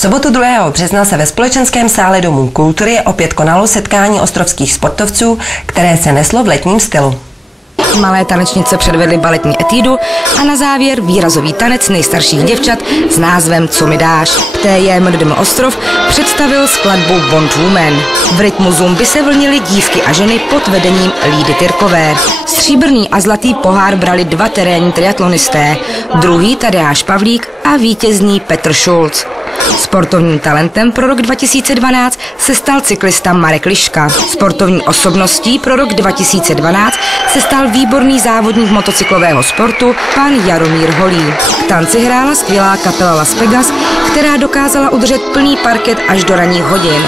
V sobotu 2. března se ve společenském sále Domů kultury opět konalo setkání ostrovských sportovců, které se neslo v letním stylu. Malé tanečnice předvedly baletní etídu a na závěr výrazový tanec nejstarších děvčat s názvem Co mi dáš. TJMDM Ostrov představil skladbu Bond Woman. V rytmu zumby se vlnily dívky a ženy pod vedením Lídy Tyrkové. Stříbrný a zlatý pohár brali 2 terénní triatlonisté, druhý Tadeáš Pavlík a vítězný Petr Šulc. Sportovním talentem pro rok 2012 se stal cyklista Marek Liška. Sportovní osobností pro rok 2012 se stal výborný závodník motocyklového sportu pan Jaromír Holý. K tanci hrála skvělá kapela Las Pegas, která dokázala udržet plný parket až do ranních hodin.